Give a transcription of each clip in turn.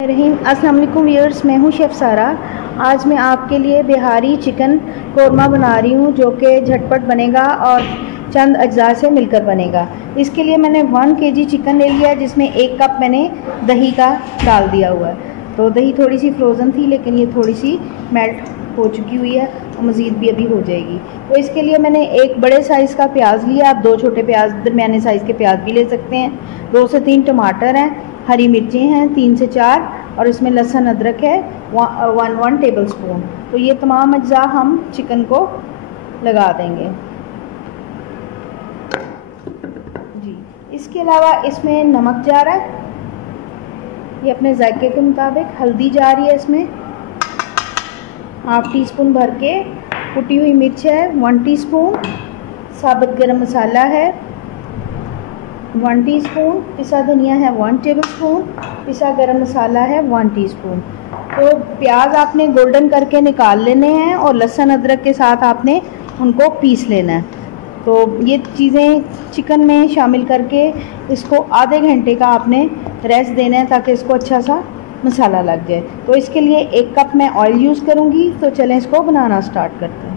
रहीम अस्सलाम वालेकुम व्यूअर्स, मैं हूं शेफ़ सारा। आज मैं आपके लिए बिहारी चिकन कोरमा बना रही हूं जो कि झटपट बनेगा और चंद अज्जा से मिलकर बनेगा। इसके लिए मैंने 1 केजी चिकन ले लिया जिसमें 1 कप मैंने दही का डाल दिया हुआ है। तो दही थोड़ी सी फ्रोज़न थी लेकिन ये थोड़ी सी मेल्ट हो चुकी हुई है और मज़ीद भी अभी हो जाएगी। तो इसके लिए मैंने एक बड़े साइज़ का प्याज लिया। आप 2 छोटे प्याज दरमियाने साइज़ के प्याज भी ले सकते हैं। 2 से 3 टमाटर हैं, हरी मिर्चें हैं 3 से 4 और इसमें लहसुन अदरक है 1 टेबल स्पून। तो ये तमाम अज्जा हम चिकन को लगा देंगे जी। इसके अलावा इसमें नमक जा रहा है, ये अपने जायके के मुताबिक। हल्दी जा रही है इसमें 1/2 टीस्पून भर के। कुटी हुई मिर्च है 1 टीस्पून। साबुत गरम मसाला है 1 टीस्पून। पिसा धनिया है 1 टेबलस्पून। पिसा गरम मसाला है 1 टीस्पून। तो प्याज आपने गोल्डन करके निकाल लेने हैं और लहसुन अदरक के साथ आपने उनको पीस लेना है। तो ये चीज़ें चिकन में शामिल करके इसको आधे घंटे का आपने रेस्ट देना है ताकि इसको अच्छा सा मसाला लग जाए। तो इसके लिए 1 कप मैं ऑयल यूज़ करूँगी। तो चलें इसको बनाना स्टार्ट करते हैं।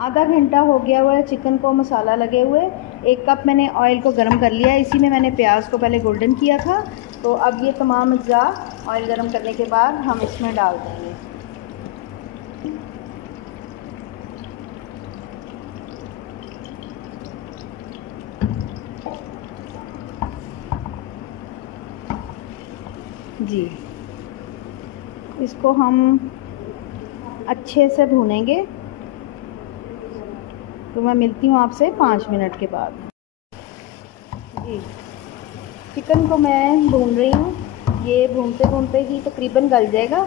आधा घंटा हो गया हुआ है चिकन को मसाला लगे हुए। 1 कप मैंने ऑयल को गर्म कर लिया है, इसी में मैंने प्याज को पहले गोल्डन किया था। तो अब ये तमाम अज्जा ऑयल गर्म करने के बाद हम इसमें डाल देंगे। जी, इसको हम अच्छे से भूनेंगे। तो मैं मिलती हूँ आपसे 5 मिनट के बाद। जी, चिकन को मैं भून रही हूँ। ये भूनते भूनते ही तकरीबन गल जाएगा।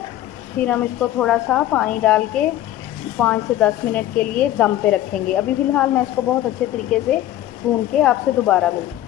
फिर हम इसको थोड़ा सा पानी डाल के 5 से 10 मिनट के लिए दम पे रखेंगे। अभी फ़िलहाल मैं इसको बहुत अच्छे तरीके से भून के आपसे दोबारा मिलती हूँ।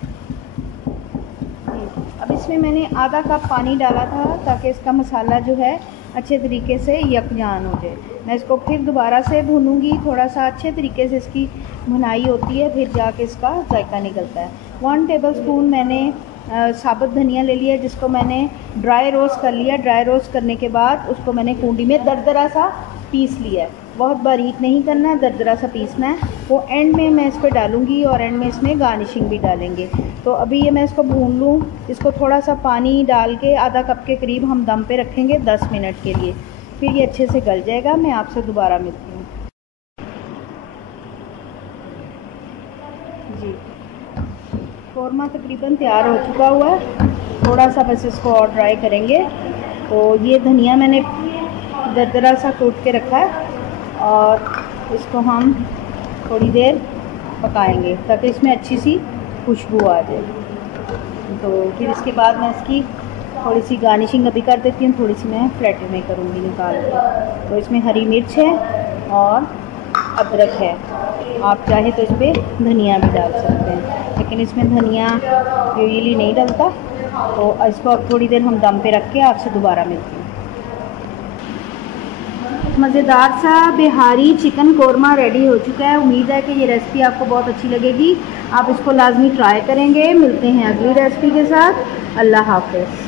अब इसमें मैंने आधा कप पानी डाला था ताकि इसका मसाला जो है अच्छे तरीके से यकजान हो जाए। मैं इसको फिर दोबारा से भूनूंगी। थोड़ा सा अच्छे तरीके से इसकी भुनाई होती है फिर जाके इसका जायका निकलता है। 1 टेबलस्पून मैंने साबुत धनिया ले लिया जिसको मैंने ड्राई रोस्ट कर लिया। ड्राई रोस्ट करने के बाद उसको मैंने कूंडी में दरदरा सा पीस लिया है। बहुत बारीक नहीं करना है, दरदरा सा पीसना है। वो एंड में मैं इस पर डालूँगी और एंड में इसमें गार्निशिंग भी डालेंगे। तो अभी ये मैं इसको भून लूँ। इसको थोड़ा सा पानी डाल के आधा कप के करीब हम दम पे रखेंगे 10 मिनट के लिए। फिर ये अच्छे से गल जाएगा। मैं आपसे दोबारा मिलती हूँ। जी, कोरमा तकरीबन तैयार हो चुका हुआ है। थोड़ा सा बस इसको और ड्राई करेंगे। तो ये धनिया मैंने दरदरा सा कूट के रखा है और इसको हम थोड़ी देर पकाएंगे ताकि इसमें अच्छी सी खुशबू आ जाए। तो फिर इसके बाद मैं इसकी थोड़ी सी गार्निशिंग अभी कर देती हूँ, थोड़ी सी मैं प्लेटर में करूँगी निकाल के। तो इसमें हरी मिर्च है और अदरक है। आप चाहे तो इस पर धनिया भी डाल सकते हैं लेकिन इसमें धनिया यूजुअली नहीं डलता। तो इसको अब थोड़ी देर हम दम पे रख के आपसे दोबारा मिलते हैं। मज़ेदार सा बिहारी चिकन कोरमा रेडी हो चुका है। उम्मीद है कि ये रेसिपी आपको बहुत अच्छी लगेगी। आप इसको लाजमी ट्राई करेंगे। मिलते हैं अगली रेसिपी के साथ। अल्लाह हाफ़िज़।